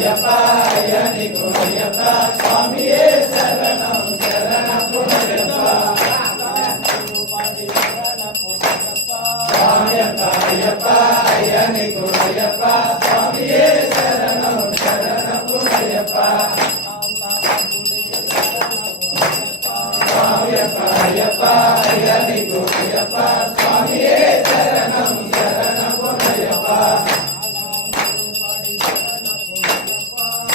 சரணப்புரியப்பா சென்று பாடி சரணப்புரியப்பா நாம் தகுடி சரணப்புரியப்பா நாம்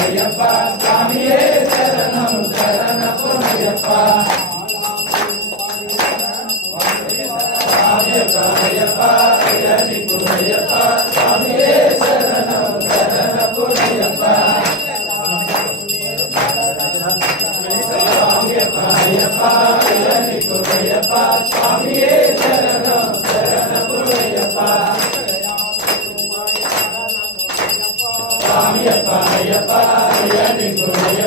అయ్యప్ప స్వామియే శరణం శరణ పునయ్యప్ప అయ్యప్ప అయ్యని పునయ్యప్ప స్వామియే శరణం శరణ పునయ్యప్ప అయ్యప్ప అయ్యప్ప పాయ పాయ నికోయ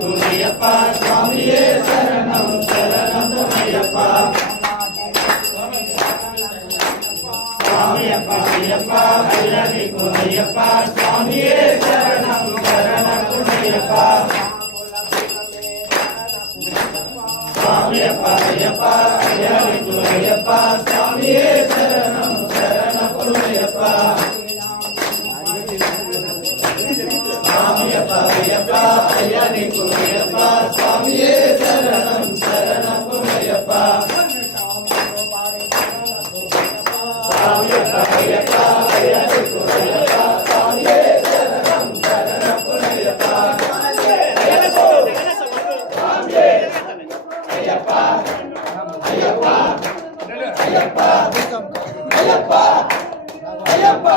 குணையப்பா சுவாமியே சரணம் சரணம் துணையப்பா சுவாமியப்பா ஐயப்பா ஐயனி குணையப்பா சுவாமியே சரணம் சரணம் துணையப்பா சுவாமியப்பா ஐயப்பா ஐயனி குணையப்பா சுவாமியே சரணம் ஐயப்பா! ஐயப்பா!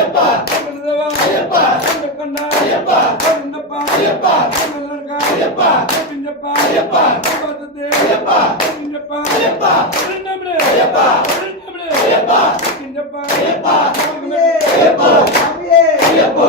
ஐயப்பா ஐயப்பா ஐயப்பா கண்ணா Ayyappa Kannappa Ayyappa கண்ணலர்கா Ayyappa பின்னப்பா Ayyappa பாததே Ayyappa பின்னப்பா Ayyappa பின்னம்ரே Ayyappa பின்னம்ரே Ayyappa பின்னப்பா Ayyappa Ayyappa Ayyappa Ayyappa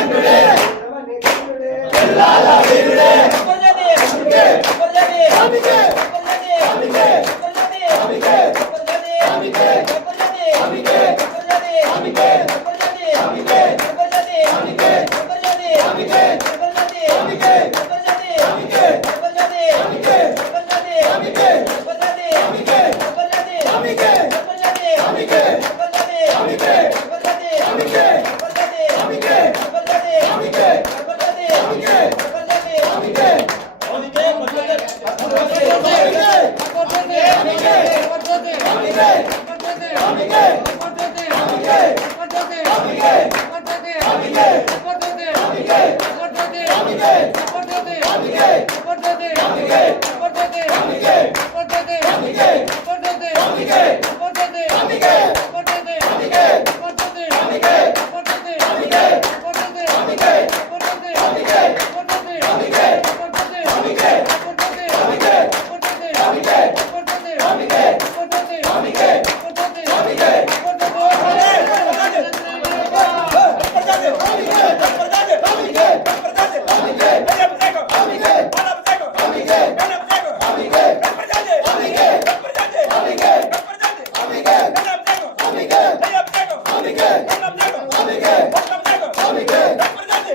Amigay! Amigay! Amigay!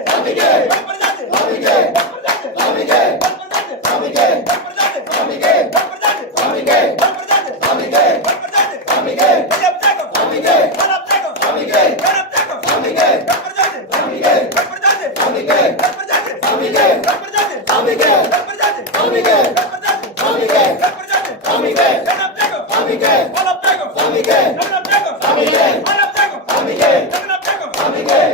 Amigay! Amigay! Abigail.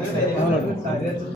Yeah,